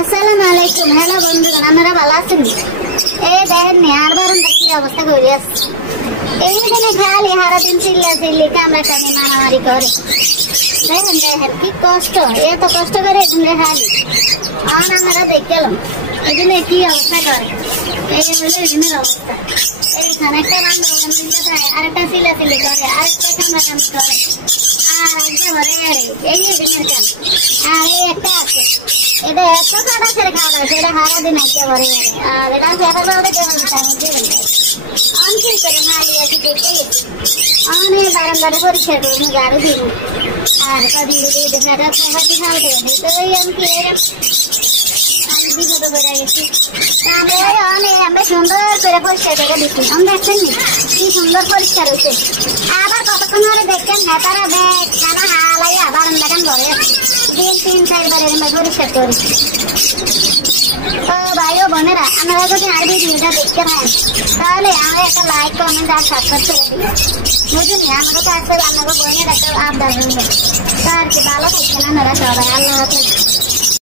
আসসালামু আলাইকুম। হ্যালো বন্ধুগণ, আপনারা ভালো আছেন? এই দেখেন নি আর বারান্দার কি অবস্থা করে আছে। এইখানে খালি সারাদিন চিল্লি কামড়াটানি মারামারি করে। দেখেন দেখেন কি কষ্ট, এত কষ্ট করে এখানে খালি আর আমরা দেখলাম এখানে কি অবস্থা করে। এই হলো এখানের অবস্থা। এইখানে একটা বান্ধব আরেকটা চিল্লি করে, আরেকটা কামড়াটানি করে, আর একেবারে এই দিনের কাজ। আর এই একটা আছে, এটা এত কাটা ছেড়ে খাওয়া দাওয়া, সেটা সারাদিন একেবারে। আর এটা ফেরালে অনেক করে মালি আছে দেখে অনেক বারান্দারে পরিষ্কার করে গাড়ি দিব। আর কদিন যদি ফেরা ফেরাটি খাওয়াতে তো এই আমি বিপদ করে গেছি। আমরা সুন্দর করে পরিষ্কার করে দিচ্ছি। আমি দেখছেন কি সুন্দর পরিষ্কার হয়েছে। আবার কতক্ষণ ধরে দেখছেন না তারা ব্যাগ খানা হালাইয়া বারান্দা কান ঘরে দিন 3-4 বার পরিষ্কার করি। তো ভাই ও বোনেরা, আপনারা যদি আর ভিডিওটা দেখতে পান তাহলে আমার একটা লাইক কমেন্ট আর সাবস্ক্রাইব করে দিবেন। বুঝুন আমাকে কাছে আপনাকে বোনের একটা আবদার হইল। তো আর কি ভালো থাকছেন আপনারা সবাই। আল্লাহ হাফেজ।